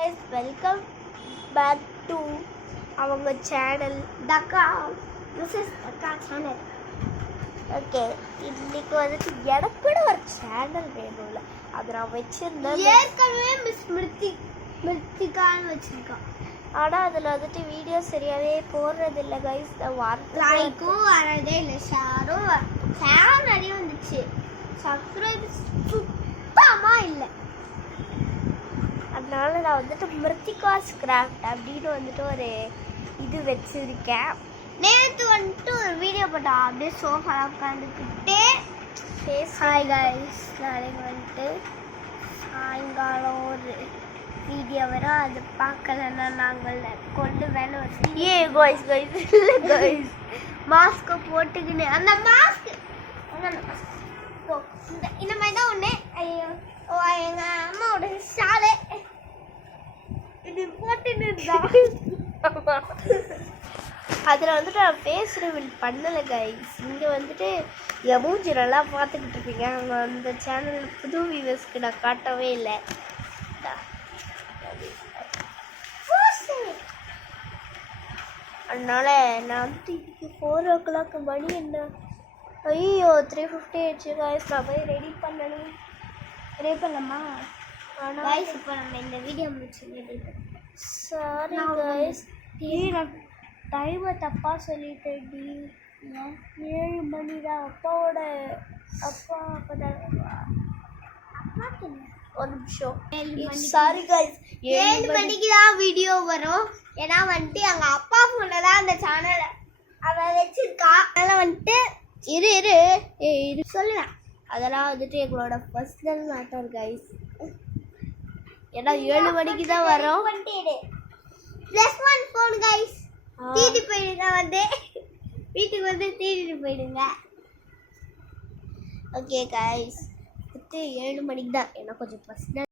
guys, welcome back to our channel Daka. This is Daka channel. Okay, இன்னைக்கு வந்துட்டு எனக்கு கூட ஒரு சேனல் வேணும்ல, அதை நான் வச்சிருந்தேன். ஏற்கனவே மிஸ் மிருத்திகான்னு வச்சிருக்கோம். ஆனால் அதில் வந்துட்டு வீடியோ சரியாகவே போடுறது இல்லை கைஸ். லைக்கும் வரதே இல்லை, ஷேர் நிறைய வந்துச்சு, சப்ஸ்கிரைப் சுத்தமாக இல்லை. அதனால நான் வந்துட்டு மிருத்திகாஸ் கிராஃப்ட் அப்படின்னு வந்துட்டு ஒரு இது வச்சிருக்கேன். நேற்று வந்துட்டு ஒரு வீடியோ போட்டோம், அப்படியே சோஃபாவில் உட்காந்துக்கிட்டே ஹாய் கைஸ். நாளைக்கு வந்துட்டு சாயங்காலம் ஒரு வீடியோ வரும், அது பார்க்கலன்னா நாங்கள் கொண்டு வேணும். கைஸ் இல்லை கைஸ், மாஸ்க்கை போட்டுக்கின்னு அந்த மாஸ்க் இந்த மாதிரி தான் ஒன்று. ஐயோ எங்கள் அம்மாவோட ஷாலே இது போட்டுன்னு இருந்தா. அதில் வந்துட்டு நான் ஃபேஸ் ரிவீல் பண்ணலை கைஸ். இங்கே வந்துட்டு என் மூஞ்சி நல்லா பார்த்துக்கிட்டு இருப்பீங்க. அவங்க அந்த சேனல் புது வியூவர்ஸ்க்கு நான் காட்டவே இல்லை. அதனால நான் வந்துட்டு இன்னைக்கு 4 o'clock மணி என்ன, ஐயோ 3:50 ஆயிடுச்சு கைஸ். நான் போய் ரெடி பண்ணணும். ரெடி பண்ணலாமா? ஆனால் கைஸ் இப்போ நம்ம இந்த வீடியோ முடிச்சு சாரி கைஸ், நான் டைமை தப்பாக சொல்லிட்டேன். 7 மணி தான். அப்பா ஒரு நிமிஷம், சாரி கைஸ், 7 மணிக்கு தான் வீடியோ வரும். ஏன்னா வந்துட்டு எங்கள் அப்பா ஃபோனில் தான் அந்த சேனலை அவள் வச்சிருக்கா. அதனால் வந்துட்டு இரு சொல்லுவேன். அதெல்லாம் வந்துட்டு எங்களோட பர்சனல் மேட்டர் கைஸ். ஏன்னா 7 மணிக்கு தான் வரும். +1 ஃபோன் கைஸ், தீட்டு போயிடுங்க, வந்து வீட்டுக்கு வந்து தீட்டிட்டு போயிடுங்க. ஓகே கைஸ், 7 மணிக்கு தான். ஏன்னா கொஞ்சம் பர்சனல்